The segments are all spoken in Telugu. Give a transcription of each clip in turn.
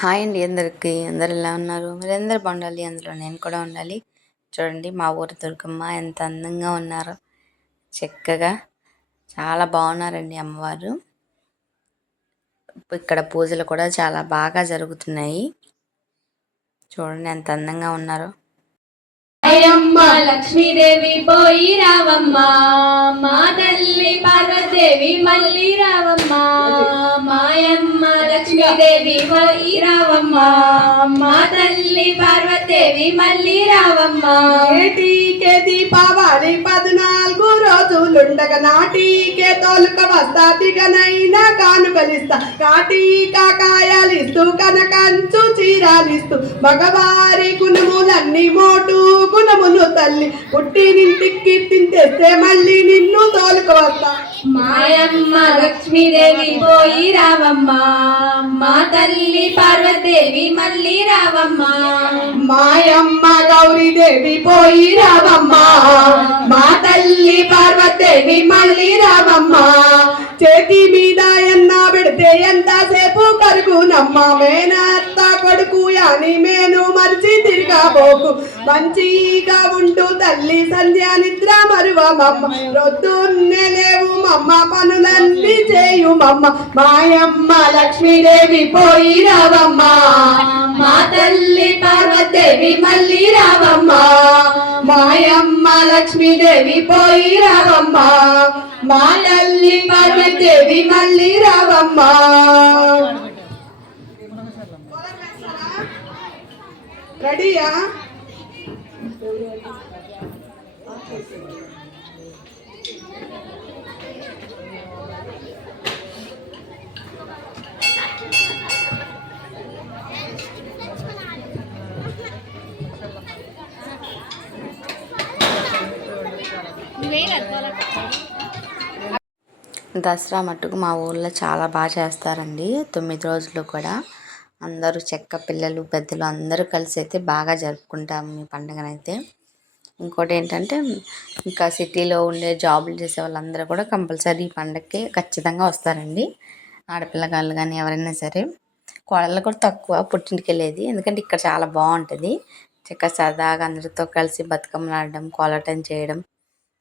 హాయ్ అండి అందరికి. అందరు ఎలా ఉన్నారు? మీరు అందరు బాగుండాలి? అందులో నేను కూడా ఉండాలి. చూడండి మా ఊరి దుర్గమ్మ ఎంత అందంగా ఉన్నారో. చక్కగా చాలా బాగున్నారండి అమ్మవారు. ఇక్కడ పూజలు కూడా చాలా బాగా జరుగుతున్నాయి. చూడండి ఎంత అందంగా ఉన్నారో. అయ్యమ్మ లక్ష్మీదేవి పోయి రావమ్మ. మా తల్లి పార్వదేవి మళ్ళీ రావమ్మ. మాయమ్మ లక్ష్మీదేవి పోయి రావమ్మ. మా తల్లి పార్వదేవి మళ్ళీ రావమ్మ. ఏటికే దీపావళి పద్నాలుగు రోజులుండగా నాటికే తోలుక వస్తా కానుక కానుకలిస్తా కాటి కాకాయాలిస్తూ కనకంచు చీరాలిస్తూ మగవారి గుణములన్నీ మోటు గుణములు తల్లి. పుట్టినింటికి తింటేస్తే మళ్ళీ నిన్ను తోలుక వస్తా మాయమ్మ లక్ష్మీదేవి పోయి రావమ్మ. మా తల్లి పార్వదేవి మళ్ళీ రావమ్మ. మాయమ్మ గౌరీదేవి పోయి రావమ్మ. మా తల్లి సంధ్యాని మేను మరిచి తిరగబోకు. మంచిగా ఉంటూ తల్లి సంధ్య నిద్ర మరువమమ్మ రొద్దున్నే లేవు మమ్మ పనులన్నీ చేయు మమ్మ. మాయమ్మ లక్ష్మీదేవి పోయి రావమ్మ. మా తల్లి పార్వదేవి మళ్ళీ రావమ్మ. మాయమ్మ లక్ష్మీదేవి పోయి రావమ్మ. మా తల్లి పార్వతీదేవి మళ్ళీ రావమ్మ. రెడీయా? దసరా మట్టుకు మా ఊళ్ళో చాలా బాగా చేస్తారండి. తొమ్మిది రోజులు కూడా. అందరూ చెక్క పిల్లలు పెద్దలు అందరూ కలిసి అయితే బాగా జరుపుకుంటాము ఈ పండుగనైతే. ఇంకోటి ఏంటంటే ఇంకా సిటీలో ఉండే జాబులు చేసే వాళ్ళందరూ కూడా కంపల్సరీ ఈ పండగకి ఖచ్చితంగా వస్తారండి. ఆడపిల్లగాళ్ళు కానీ ఎవరైనా సరే. కోడళ్ళు కూడా తక్కువ పుట్టింటికి వెళ్ళేది ఎందుకంటే ఇక్కడ చాలా బాగుంటుంది. చక్క సరదాగా అందరితో కలిసి బతుకమ్మలు ఆడడం కోలాటం చేయడం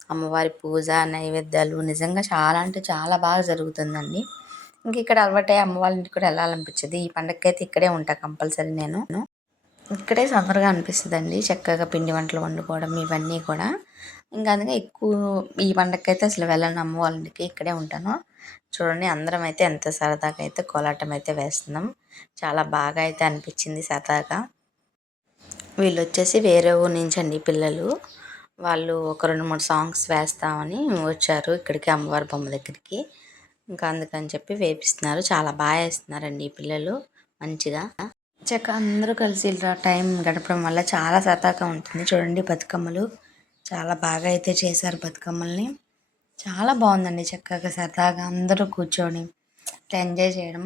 అమ్మవారి పూజ నైవేద్యాలు. నిజంగా చాలా అంటే చాలా బాగా జరుగుతుందండి. ఇంక ఇక్కడ అలవాటే అమ్మ వాళ్ళ ఇంటికి కూడా వెళ్ళాలనిపించింది ఈ పండగకి అయితే ఇక్కడే ఉంటా కంపల్సరీ నేను. ఇక్కడే తొందరగా అనిపిస్తుందండి. చక్కగా పిండి వంటలు వండుకోవడం ఇవన్నీ కూడా. ఇంకా అందుకే ఎక్కువ ఈ పండగకి అయితే అసలు వెళ్ళను. అమ్మ వాళ్ళ ఇంటికి ఇక్కడే ఉంటాను. చూడండి అందరం అయితే ఎంత సరదాగా అయితే కోలాటం అయితే వేస్తున్నాం. చాలా బాగా అయితే అనిపించింది సరదాగా. వీళ్ళు వచ్చేసి వేరే ఊరు నుంచి అండి పిల్లలు. వాళ్ళు ఒక రెండు మూడు సాంగ్స్ వేస్తామని వచ్చారు ఇక్కడికి అమ్మవారి బొమ్మ దగ్గరికి. ఇంకా అందుకని చెప్పి వేపిస్తున్నారు. చాలా బాగా వేస్తున్నారండి ఈ పిల్లలు. మంచిగా. చక్క అందరూ కలిసి ఇలా టైం గడపడం వల్ల చాలా సరదాగా ఉంటుంది. చూడండి బతుకమ్మలు. చాలా బాగా అయితే చేశారు బతుకమ్మల్ని. చాలా బాగుందండి చక్కగా సరదాగా అందరూ కూర్చొని ఇట్లా ఎంజాయ్ చేయడం.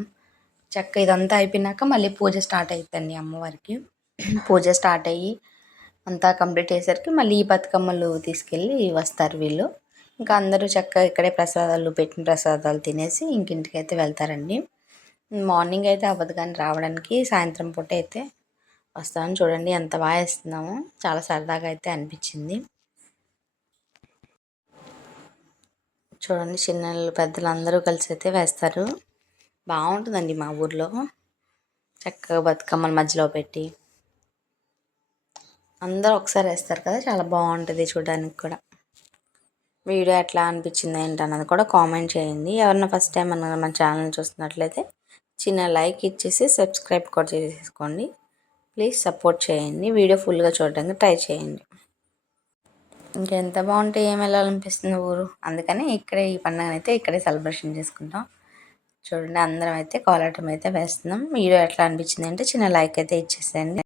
చక్క ఇదంతా అయిపోయినాక మళ్ళీ పూజ స్టార్ట్ అవుతుందండి అమ్మవారికి. పూజ స్టార్ట్ అయ్యి అంతా కంప్లీట్ అయ్యేసరికి మళ్ళీ ఈ బతుకమ్మలు తీసుకెళ్ళి వస్తారు వీళ్ళు. ఇంకా అందరూ చక్కగా ఇక్కడే ప్రసాదాలు పెట్టిన ప్రసాదాలు తినేసి ఇంకింటికి అయితే వెళ్తారండి. మార్నింగ్ అయితే అవ్వదు కానీ రావడానికి సాయంత్రం పూట అయితే వస్తామని చూడండి ఎంత బాగా వేస్తున్నామో. చాలా సరదాగా అయితే అనిపించింది. చూడండి చిన్నలు పెద్దలు అందరూ కలిసి అయితే వేస్తారు. బాగుంటుందండి మా ఊర్లో. చక్కగా బతుకమ్మల మధ్యలో పెట్టి అందరూ ఒకసారి వేస్తారు కదా చాలా బాగుంటుంది చూడడానికి కూడా. వీడియో ఎట్లా అనిపించింది ఏంటన్నది కూడా కామెంట్ చేయండి. ఎవరన్నా ఫస్ట్ టైం అన్న మన ఛానల్ చూస్తున్నట్లయితే చిన్న లైక్ ఇచ్చేసి సబ్స్క్రైబ్ కూడా చేసేసుకోండి. ప్లీజ్ సపోర్ట్ చేయండి. వీడియో ఫుల్గా చూడడానికి ట్రై చేయండి. ఇంకెంత బాగుంటే ఏం వెళ్ళాలనిపిస్తుంది ఊరు? అందుకని ఇక్కడే ఈ పండుగను అయితే ఇక్కడే సెలబ్రేషన్ చేసుకుంటాం. చూడండి అందరం అయితే కోలాటం అయితే వేస్తున్నాం. వీడియో ఎట్లా అనిపించింది అంటే చిన్న లైక్ అయితే ఇచ్చేసేయండి.